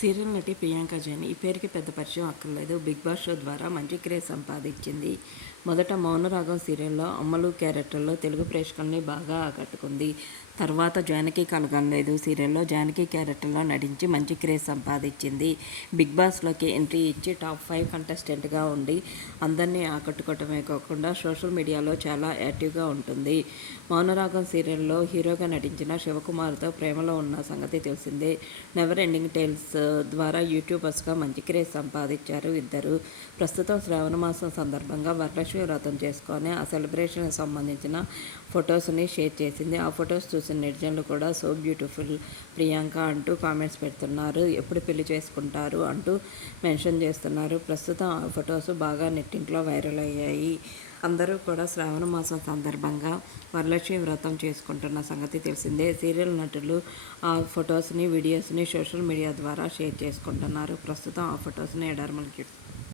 Serial నటి ప్రియాంక జైన్ ఈ పేరుకి పెద్ద పరిచయం అక్కర్లేదు. బిగ్ బాస్ షో ద్వారా మంచి క్రేజ్ సంపాదించింది. మొదట మౌనరాగం సీరియల్లో అమ్మలు క్యారెక్టర్లో తెలుగు ప్రేక్షకుల్ని బాగా ఆకట్టుకుంది. తర్వాత జానకి కలగనలేదు సీరియల్లో జానకి క్యారెక్టర్లో నటించి మంచి క్రేజ్ సంపాదించింది. బిగ్ బాస్లోకి ఎంట్రీ ఇచ్చి టాప్ 5 కంటెస్టెంట్గా ఉండి అందరినీ ఆకట్టుకోవటమే కాకుండా సోషల్ మీడియాలో చాలా యాక్టివ్గా ఉంటుంది. మౌనరాగం సీరియల్లో హీరోగా నటించిన శివకుమార్తో ప్రేమలో ఉన్న సంగతి తెలిసిందే. నెవర్ ఎండింగ్ టేల్స్ ద్వారా యూట్యూబర్స్గా మంచి క్రేజ్ సంపాదించారు ఇద్దరు. ప్రస్తుతం శ్రావణ మాసం సందర్భంగా వరలక్ష్మి వ్రతం చేసుకొని ఆ సెలబ్రేషన్కి సంబంధించిన ఫొటోస్ని షేర్ చేసింది. ఆ ఫొటోస్ చూసిన నెటిజన్లు కూడా సో బ్యూటిఫుల్ ప్రియాంక అంటూ కామెంట్స్ పెడుతున్నారు. ఎప్పుడు పెళ్లి చేసుకుంటారు అంటూ మెన్షన్ చేస్తున్నారు. ప్రస్తుతం ఆ ఫొటోస్ బాగా నెట్టింట్లో వైరల్ అయ్యాయి. అందరూ కూడా శ్రావణ మాసం సందర్భంగా వరలక్ష్మి వ్రతం చేసుకుంటున్న సంగతి తెలిసిందే. సీరియల్ నటులు ఆ ఫొటోస్ని వీడియోస్ని సోషల్ మీడియా ద్వారా షేర్ చేసుకుంటున్నారు. ప్రస్తుతం ఆ ఫొటోస్ని ఎడార్మల్